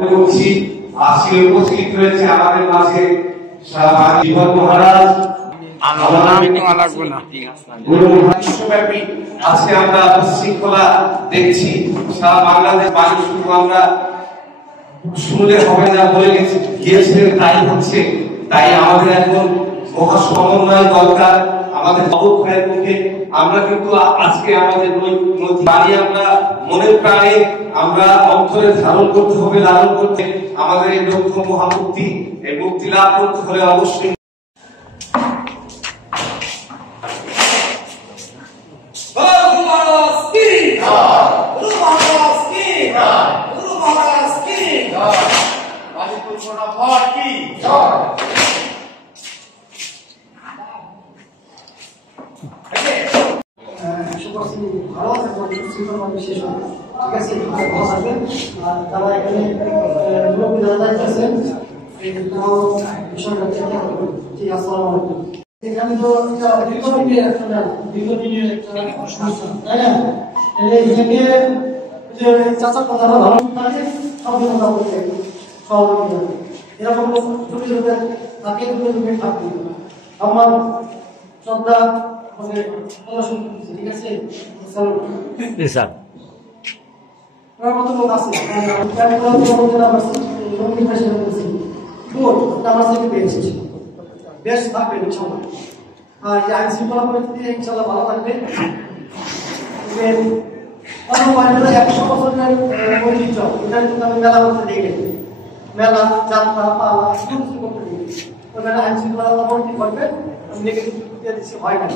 করছি। আজকে উপস্থিত রয়েছে আমাদের মাঝে জীবন মহারাজ, বিশ্বব্যাপী আজকে আমরা বিশৃঙ্খলা দেখছি। সারা বাংলাদেশ বাড়ি শুধু আমরা শুনলে হবে না বলে গিয়েছিলেন, তাই হচ্ছে। তাই আমাদের এখন মহা সমন্বয় দরকার। আমাদের অবক্ষয়ের মুখে আমরা কিন্তু আজকে আমাদের বাড়ি আমরা মনের প্রাণে আমরা অন্তরে ধারণ করতে হবে, লালন করতে আমাদের এই লক্ষ্য মহামুক্তি। এই মুক্তি লাভ করতে হলে অবশ্যই এখানে তো দীর্ঘদিনের একটা সমস্যা, তাই না? এটাকে যে চাচার কথাটা ভালো থাকে, সব কথা বলতে সহযোগিতা এরকম ছোট ছোট থাকে, থাকবে আমার শ্রদ্ধা প্রদর্শন করতেছে। ঠিক আছে স্যার, মতো লোক আছে আমার থেকে পেয়েছি, বেশ থাকবে ইনশাল্লাহ। আর এই আইন শৃঙ্খলা পরিস্থিতি ইনশাল্লাহ ভালো থাকবে। 100 বছরের ঐতিহ্য, এটা কিন্তু আমি মেলা করতে দেখি, মেলা যাত্রা পালা কিছু করতে দেখি। ওই মেলা আইন শৃঙ্খলা অবনতি করবে, আমি দেখে দিচ্ছি হয় না।